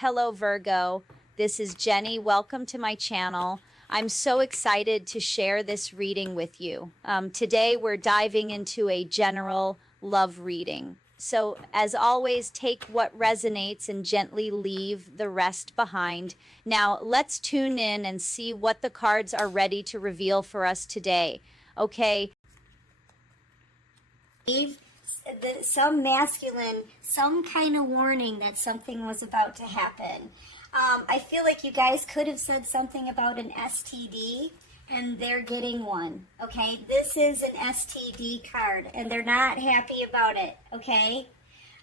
Hello, Virgo. This is Jenny. Welcome to my channel. I'm so excited to share this reading with you. Today, we're diving into a general love reading. So, as always, take what resonates and gently leave the rest behind. Now, let's tune in and see what the cards are ready to reveal for us today. Okay. Some masculine, some kind of warning that something was about to happen. I feel like you guys could have said something about an STD, and they're getting one, okay? This is an STD card, and they're not happy about it, okay?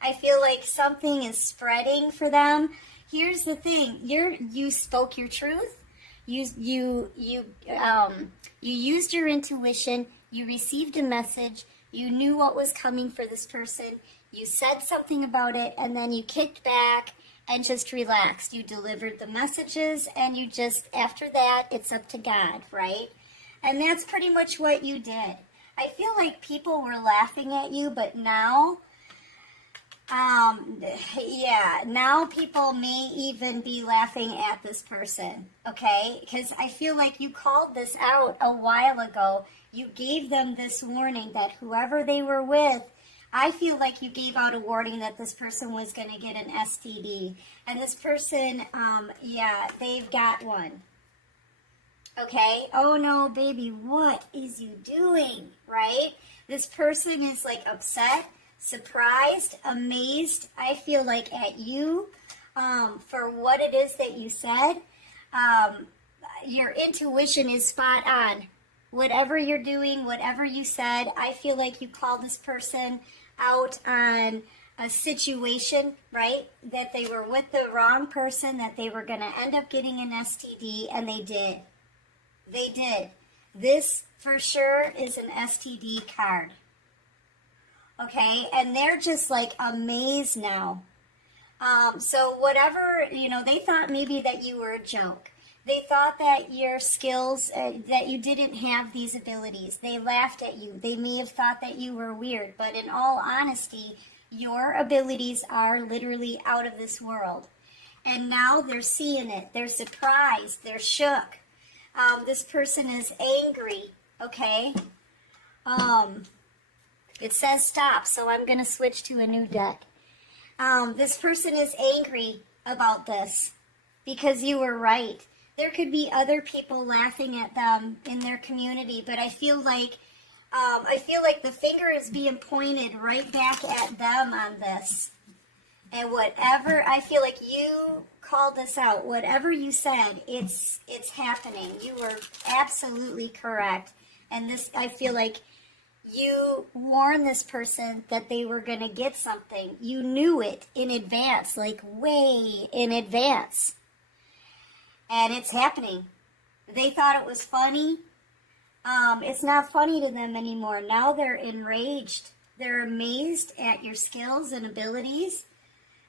I feel like something is spreading for them. Here's the thing: you spoke your truth. You used your intuition. You received a message. You knew what was coming for this person. You said something about it, and then you kicked back and just relaxed. You delivered the messages, and you just, after that, it's up to God, right? And that's pretty much what you did. I feel like people were laughing at you, but now, now people may even be laughing at this person, okay? Because I feel like you called this out a while ago. You gave them this warning that whoever they were with, I feel like you gave out a warning that this person was going to get an STD. And this person, they've got one. Okay? Oh no, baby, what is you doing? Right? This person is like upset, surprised, amazed, I feel like, at you for what it is that you said. Your intuition is spot on. Whatever you're doing, whatever you said, I feel like you called this person out on a situation, right? That they were with the wrong person, that they were going to end up getting an STD, and they did. They did. This, for sure, is an STD card. Okay? And they're just, like, amazed now. So whatever, they thought maybe that you were a joke. They thought that your skills, that you didn't have these abilities. They laughed at you. They may have thought that you were weird. But in all honesty, your abilities are literally out of this world. And now they're seeing it. They're surprised. They're shook. This person is angry, okay? It says stop, so I'm going to switch to a new deck. This person is angry about this because you were right. There could be other people laughing at them in their community, but I feel like the finger is being pointed right back at them on this. And whatever, I feel like you called this out. Whatever you said, it's happening. You were absolutely correct. And this, I feel like you warned this person that they were going to get something. You knew it in advance, like way in advance. And it's happening. They thought it was funny. It's not funny to them anymore. Now they're enraged. They're amazed at your skills and abilities.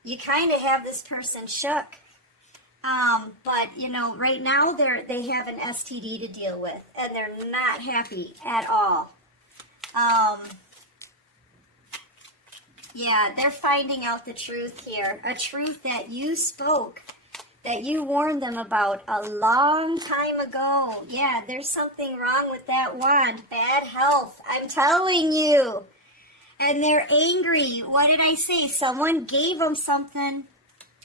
You kind of have this person shook. But, right now they have an STD to deal with. And they're not happy at all. They're finding out the truth here. A truth that you spoke, that you warned them about a long time ago. Yeah, there's something wrong with that wand. Bad health. I'm telling you. And they're angry. What did I say? Someone gave them something.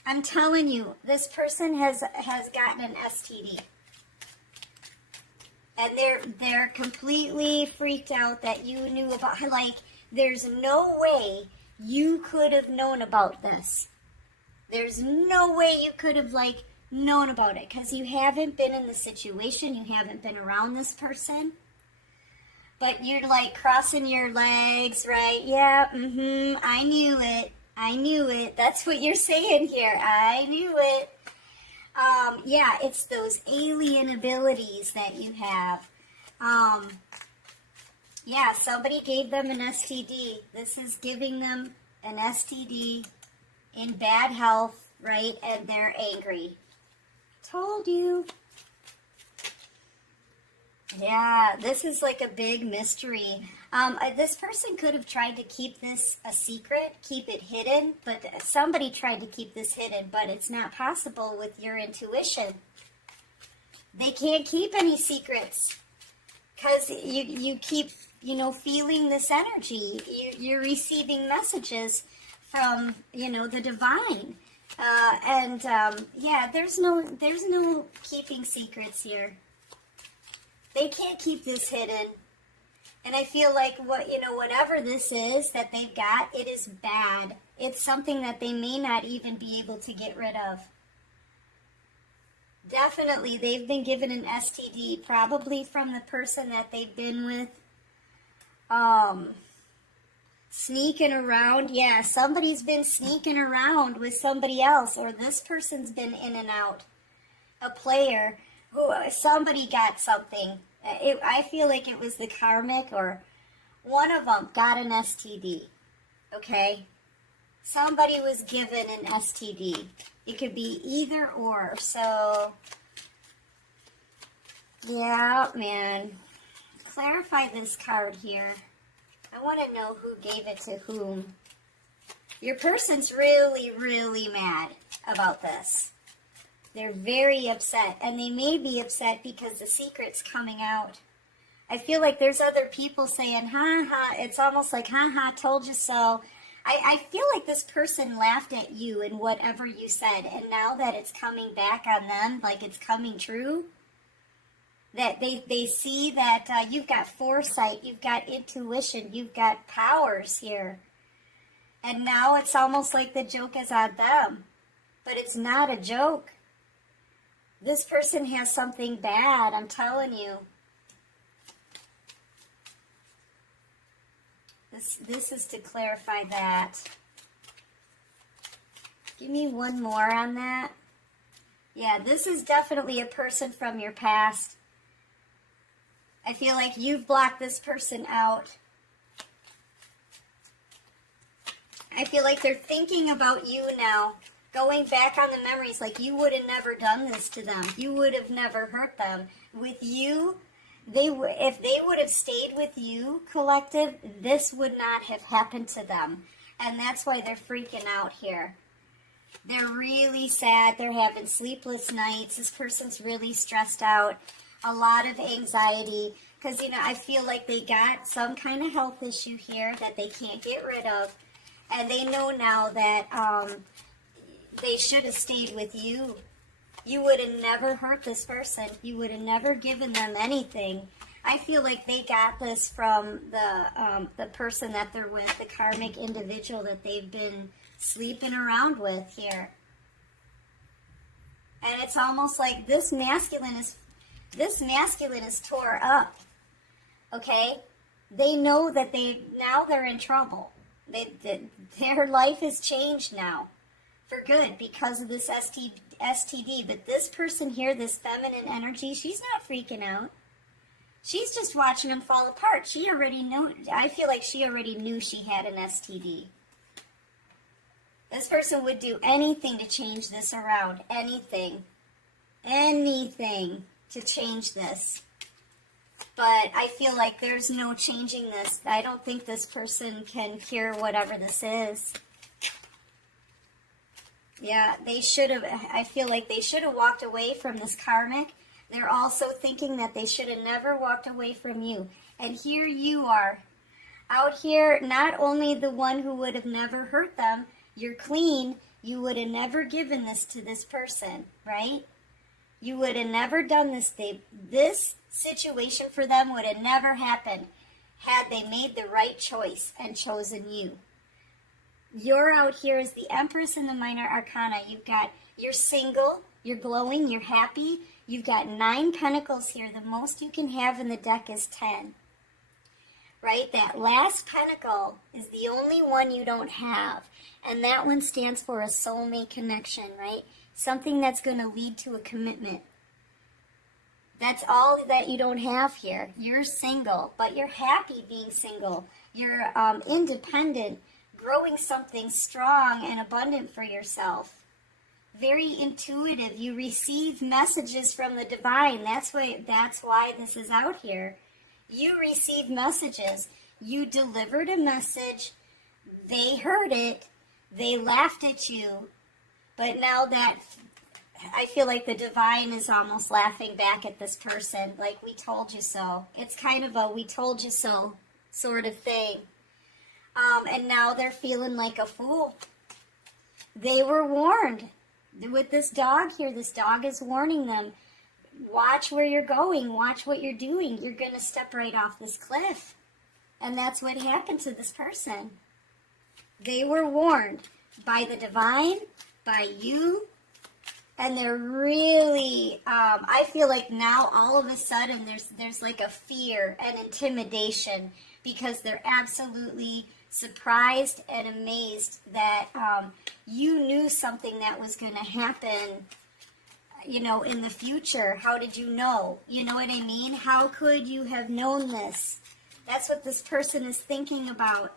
I'm telling you, this person has gotten an STD. And they're completely freaked out that you knew about, like, there's no way you could have known about this. There's no way you could have, known about it, because you haven't been in the situation, you haven't been around this person. But you're, crossing your legs, right? Yeah, I knew it. I knew it. That's what you're saying here. I knew it. It's those alien abilities that you have. Somebody gave them an STD. This is giving them an STD in bad health, right? And they're angry. Told you. Yeah, this is like a big mystery. This person could have tried to keep this a secret, keep it hidden, but somebody tried to keep this hidden, but it's not possible with your intuition. They can't keep any secrets because you keep, feeling this energy. You're receiving messages from, the divine. There's no keeping secrets here. They can't keep this hidden. And I feel like whatever this is that they've got, it is bad. It's something that they may not even be able to get rid of. Definitely, they've been given an STD, probably from the person that they've been with. Sneaking around. Yeah, somebody's been sneaking around with somebody else, or this person's been in and out. A player. Somebody got something. I feel like it was the karmic, or one of them got an STD. Okay? Somebody was given an STD. It could be either or. So, yeah, man. Clarify this card here. I want to know who gave it to whom. Your person's really, really mad about this. They're very upset, and they may be upset because the secret's coming out. I feel like there's other people saying, ha ha, it's almost like, ha ha, told you so. I feel like this person laughed at you and whatever you said, and now that it's coming back on them, like it's coming true, that they see that you've got foresight, you've got intuition, you've got powers here. And now it's almost like the joke is on them. But it's not a joke. This person has something bad, I'm telling you. This is to clarify that. Give me one more on that. Yeah, this is definitely a person from your past. I feel like you've blocked this person out. I feel like they're thinking about you now. Going back on the memories, like you would have never done this to them. You would have never hurt them. With you, if they would have stayed with you, collective, this would not have happened to them. And that's why they're freaking out here. They're really sad. They're having sleepless nights. This person's really stressed out. A lot of anxiety. Because, I feel like they got some kind of health issue here that they can't get rid of. And they know now that they should have stayed with you. You would have never hurt this person. You would have never given them anything. I feel like they got this from the person that they're with, the karmic individual that they've been sleeping around with here. And it's almost like this masculine is tore up. Okay? They know that they're in trouble. Their life has changed now for good because of this STD. But this person here, this feminine energy, she's not freaking out. She's just watching them fall apart. I feel like she already knew she had an STD. This person would do anything to change this around. Anything. Anything to change this. But I feel like there's no changing this. I don't think this person can cure whatever this is. Yeah, I feel like they should have walked away from this karmic. They're also thinking that they should have never walked away from you. And here you are, out here, not only the one who would have never hurt them, you're clean, you would have never given this to this person, right? You would have never done this. This situation for them would have never happened had they made the right choice and chosen you. You're out here as the Empress in the Minor Arcana. You're single, you're glowing, you're happy. You've got 9 pentacles here. The most you can have in the deck is 10. Right? That last pentacle is the only one you don't have. And that one stands for a soulmate connection, right? Something that's going to lead to a commitment. That's all that you don't have here. You're single, but you're happy being single. You're independent, growing something strong and abundant for yourself. Very intuitive. You receive messages from the divine. That's why this is out here. You receive messages. You delivered a message. They heard it. They laughed at you. But now that I feel like the divine is almost laughing back at this person, like, we told you so. It's kind of a we told you so sort of thing. And now they're feeling like a fool. They were warned. With this dog here, this dog is warning them. Watch where you're going. Watch what you're doing. You're going to step right off this cliff. And that's what happened to this person. They were warned by the divine, by you, and they're really, I feel like now all of a sudden there's like a fear and intimidation because they're absolutely surprised and amazed that you knew something that was going to happen, you know, in the future. How did you know? You know what I mean? How could you have known this? That's what this person is thinking about.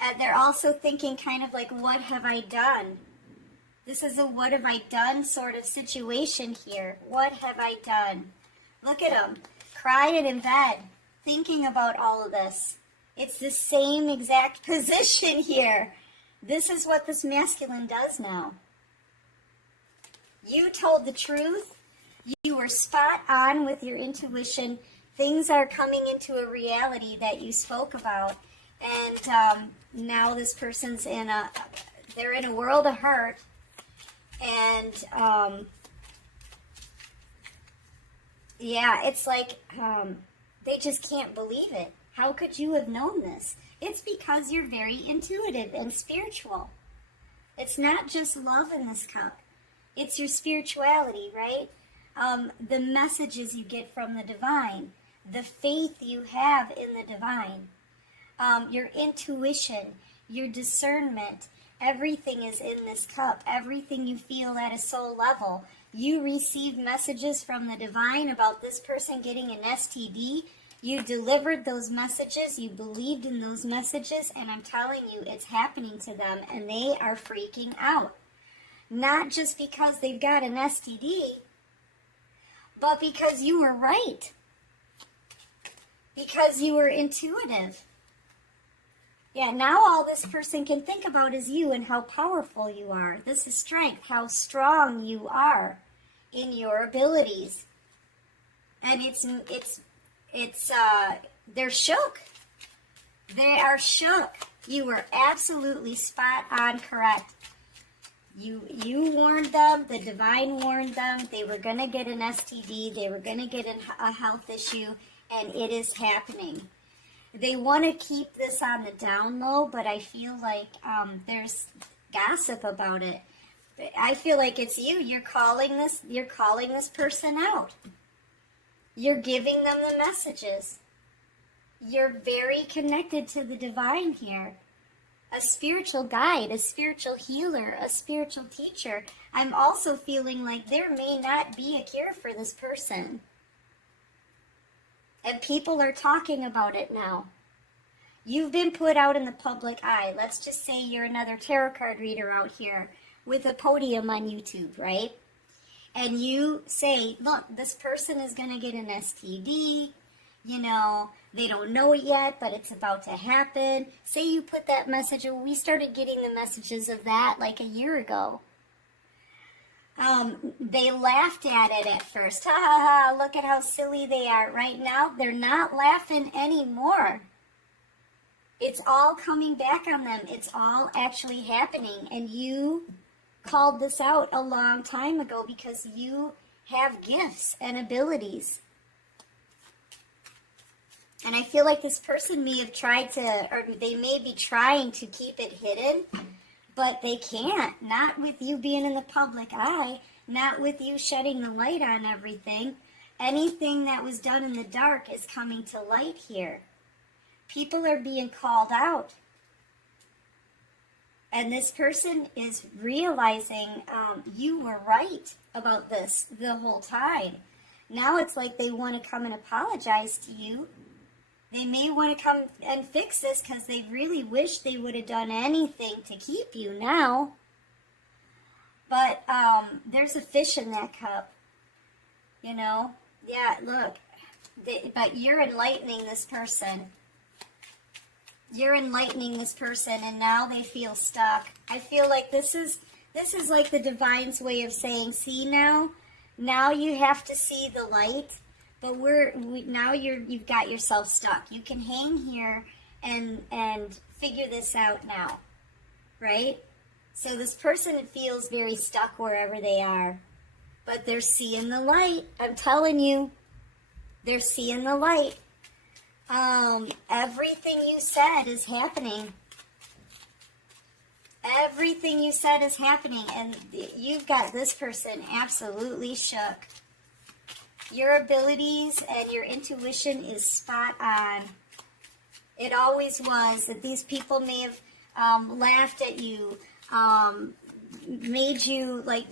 And they're also thinking kind of like, what have I done? This is a what have I done sort of situation here. What have I done? Look at them, crying in bed, thinking about all of this. It's the same exact position here. This is what this masculine does now. You told the truth. You were spot on with your intuition. Things are coming into a reality that you spoke about. And now this person's they're in a world of hurt. And, yeah, it's like, they just can't believe it. How could you have known this? It's because you're very intuitive and spiritual. It's not just love in this cup. It's your spirituality, right? The messages you get from the divine, the faith you have in the divine, your intuition, your discernment. Everything is in this cup. Everything you feel at a soul level. You received messages from the divine about this person getting an STD. You delivered those messages. You believed in those messages. And I'm telling you, it's happening to them. And they are freaking out. Not just because they've got an STD, but because you were right. Because you were intuitive. Yeah, now all this person can think about is you and how powerful you are. This is strength, how strong you are in your abilities. And they're shook. They are shook. You were absolutely spot on correct. You warned them, the divine warned them, they were going to get an STD, they were going to get a health issue, and it is happening. They want to keep this on the down low, but I feel like there's gossip about it. I feel like it's you. You're calling this person out. You're giving them the messages. You're very connected to the divine here. A spiritual guide, a spiritual healer, a spiritual teacher. I'm also feeling like there may not be a cure for this person. And people are talking about it now. You've been put out in the public eye. Let's just say you're another tarot card reader out here with a podium on YouTube, right? And you say, look, this person is going to get an STD. You know, they don't know it yet, but it's about to happen. Say you put that message, we started getting the messages of that like a year ago. They laughed at it at first. Ha ha ha, look at how silly they are. Right now, they're not laughing anymore. It's all coming back on them. It's all actually happening. And you called this out a long time ago because you have gifts and abilities. And I feel like this person may have tried to, or they may be trying to keep it hidden, but they can't. Not with you being in the public eye, not with you shedding the light on everything. Anything that was done in the dark is coming to light here. People are being called out. And this person is realizing you were right about this the whole time. Now it's like they want to come and apologize to you. They may want to come and fix this because they really wish they would have done anything to keep you now. But there's a fish in that cup. You know? Yeah, look. But you're enlightening this person. You're enlightening this person, and now they feel stuck. I feel like this is like the divine's way of saying, see now you have to see the light, but now you've got yourself stuck. You can hang here and figure this out now, right? So this person feels very stuck wherever they are, but they're seeing the light. I'm telling you, they're seeing the light. Everything you said is happening. Everything you said is happening, and you've got this person absolutely shook. Your abilities and your intuition is spot on. It always was. That these people may have laughed at you, made you, like,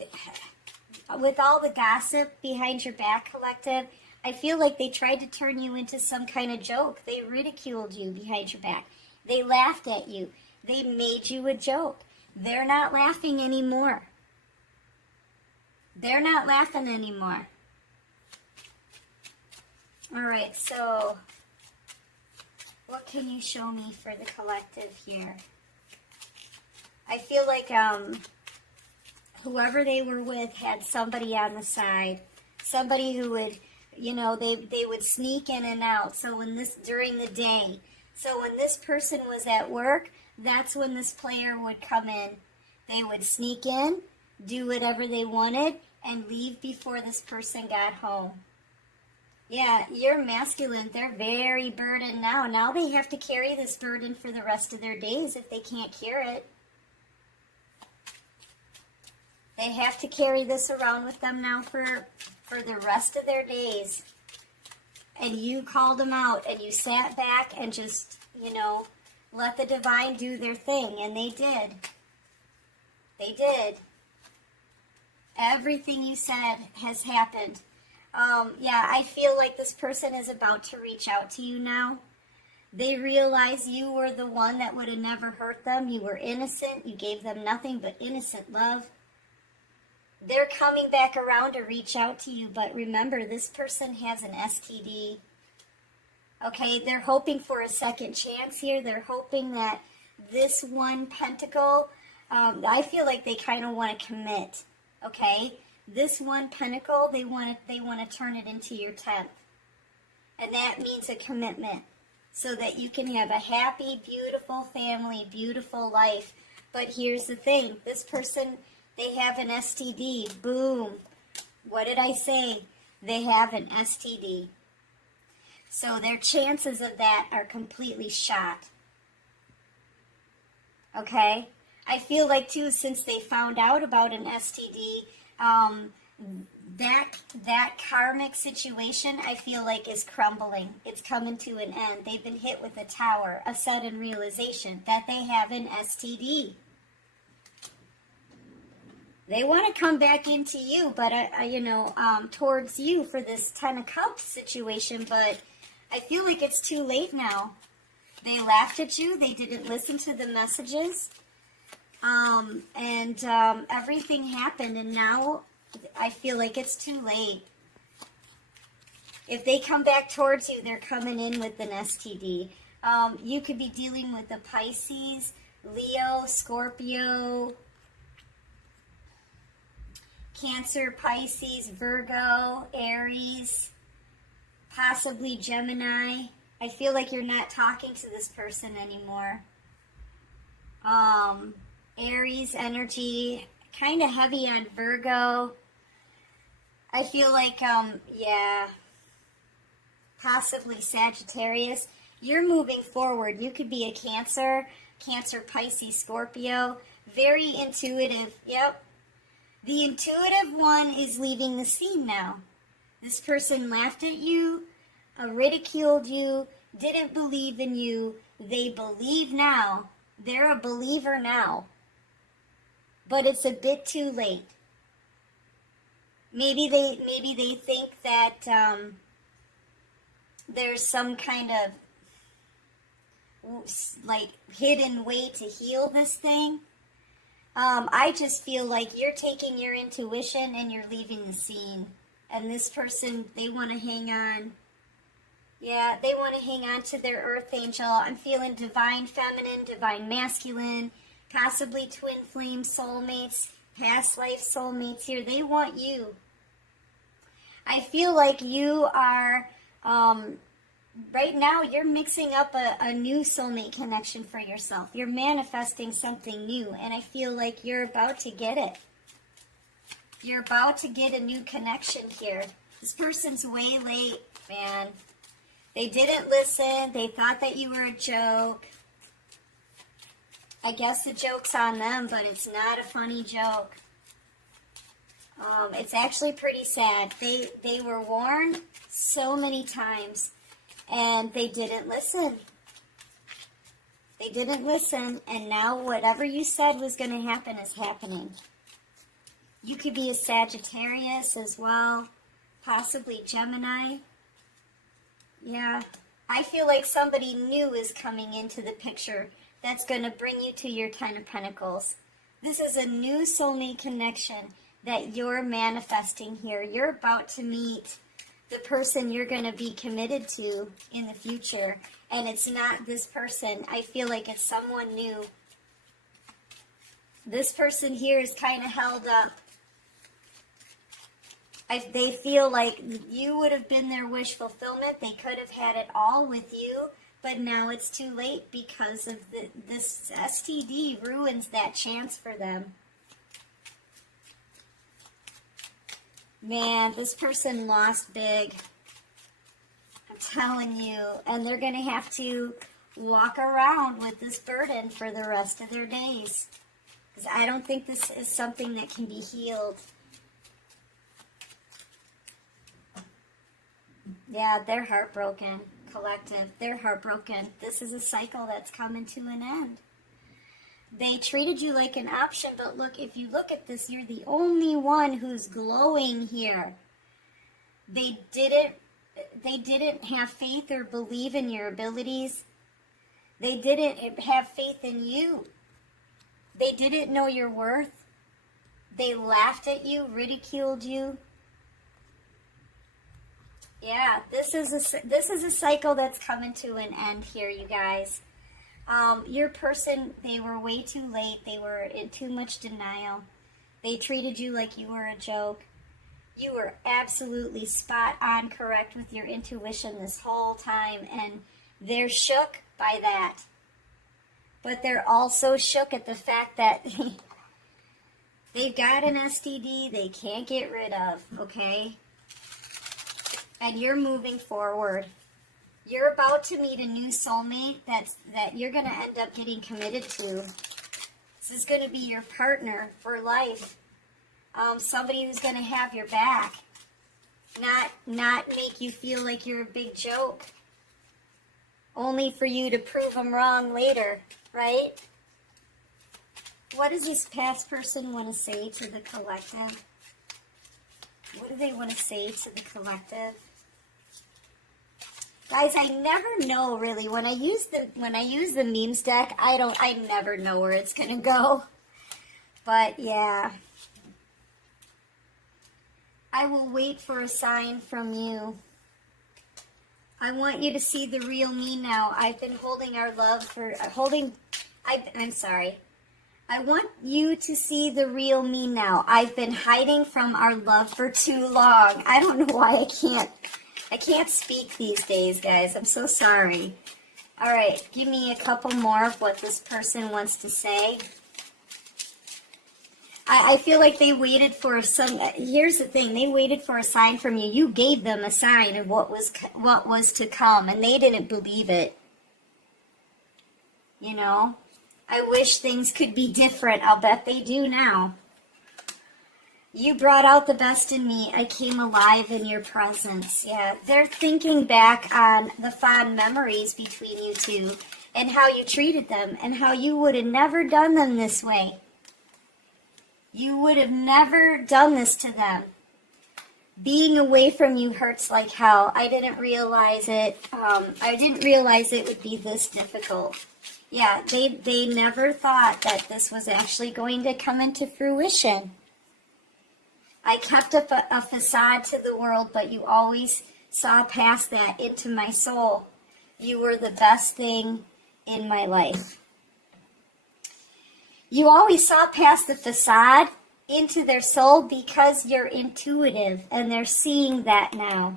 with all the gossip behind your back, collective, I feel like they tried to turn you into some kind of joke. They ridiculed you behind your back. They laughed at you. They made you a joke. They're not laughing anymore. They're not laughing anymore. All right, so what can you show me for the collective here? I feel like whoever they were with had somebody on the side, somebody who would, you know, they would sneak in and out. So during the day, so when this person was at work, that's when this player would come in. They would sneak in, do whatever they wanted, and leave before this person got home. Yeah, you're masculine. They're very burdened now. Now they have to carry this burden for the rest of their days if they can't cure it. They have to carry this around with them now for the rest of their days. And you called them out, and you sat back and just, you know, let the divine do their thing. And they did. They did. Everything you said has happened. Yeah, I feel like this person is about to reach out to you now. They realize you were the one that would have never hurt them. You were innocent. You gave them nothing but innocent love. They're coming back around to reach out to you, but remember, this person has an STD. Okay, they're hoping for a second chance here. They're hoping that this one pentacle, I feel like they kind of want to commit. Okay, this one pentacle, they want to turn it into your 10th, and that means a commitment, so that you can have a happy, beautiful family, beautiful life. But here's the thing: this person, they have an STD. Boom. What did I say? They have an STD. So their chances of that are completely shot. Okay? I feel like, too, since they found out about an STD, that karmic situation, I feel like, is crumbling. It's coming to an end. They've been hit with a tower, a sudden realization that they have an STD. They want to come back into you, but, towards you for this 10 of Cups situation, but I feel like it's too late now. They laughed at you. They didn't listen to the messages. Everything happened, and now I feel like it's too late. If they come back towards you, they're coming in with an STD. You could be dealing with a Pisces, Leo, Scorpio, Cancer, Pisces, Virgo, Aries, possibly Gemini. I feel like you're not talking to this person anymore. Aries energy, kind of heavy on Virgo. I feel like, possibly Sagittarius. You're moving forward. You could be a Cancer, Pisces, Scorpio. Very intuitive. Yep. The intuitive one is leaving the scene now. This person laughed at you, ridiculed you, didn't believe in you. They believe now. They're a believer now. But it's a bit too late. Maybe they think that there's some kind of hidden way to heal this thing. I just feel like you're taking your intuition and you're leaving the scene. And this person, they want to hang on. Yeah, they want to hang on to their earth angel. I'm feeling divine feminine, divine masculine, possibly twin flame soulmates, past life soulmates here. They want you. I feel like you are, right now, you're mixing up a new soulmate connection for yourself. You're manifesting something new, and I feel like you're about to get it. You're about to get a new connection here. This person's way late, man. They didn't listen. They thought that you were a joke. I guess the joke's on them, but it's not a funny joke. It's actually pretty sad. They were warned so many times, and they didn't listen. They didn't listen, and now whatever you said was going to happen is happening. You could be a Sagittarius as well, possibly Gemini. Yeah, I feel like somebody new is coming into the picture that's going to bring you to your Ten of Pentacles. This is a new soulmate connection that you're manifesting here. You're about to meet the person you're going to be committed to in the future. And it's not this person. I feel like it's someone new. This person here is kind of held up. They feel like you would have been their wish fulfillment. They could have had it all with you, but now it's too late because of this STD ruins that chance for them. Man, this person lost big. I'm telling you. And they're going to have to walk around with this burden for the rest of their days. Because I don't think this is something that can be healed. Yeah, they're heartbroken. Collective. They're heartbroken. This is a cycle that's coming to an end. They treated you like an option, but look, if you look at this, you're the only one who's glowing here. They didn't have faith or believe in your abilities. They didn't have faith in you. They didn't know your worth. They laughed at you, ridiculed you. Yeah, this is a cycle that's coming to an end here, you guys. Your person, they were way too late. They were in too much denial. They treated you like you were a joke. You were absolutely spot on correct with your intuition this whole time, and they're shook by that. But they're also shook at the fact that they've got an STD they can't get rid of, okay? And you're moving forward. You're about to meet a new soulmate that you're going to end up getting committed to. This is going to be your partner for life. Somebody who's going to have your back. Not make you feel like you're a big joke. Only for you to prove them wrong later, right? What does this past person want to say to the collective? What do they want to say to the collective? Guys, I never know really. When I use the memes deck, I never know where it's gonna go. But yeah. I will wait for a sign from you. I want you to see the real me now. I've been holding our love for I'm sorry. I want you to see the real me now. I've been hiding from our love for too long. I don't know why I can't speak these days, guys. I'm so sorry. All right, give me a couple more of what this person wants to say. I feel like they waited for here's the thing. They waited for a sign from you. You gave them a sign of what was to come, and they didn't believe it. You know? I wish things could be different. I'll bet they do now. You brought out the best in me. I came alive in your presence. Yeah, they're thinking back on the fond memories between you two and how you treated them and how you would have never done them this way. You would have never done this to them. Being away from you hurts like hell. I didn't realize it. I didn't realize it would be this difficult. Yeah, they never thought that this was actually going to come into fruition. I kept up a facade to the world, but you always saw past that into my soul. You were the best thing in my life. You always saw past the facade into their soul because you're intuitive, and they're seeing that now.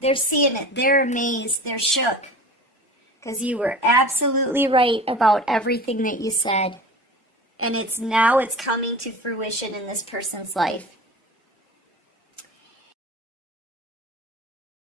They're seeing it. They're amazed. They're shook. Because you were absolutely right about everything that you said. And it's coming to fruition in this person's life.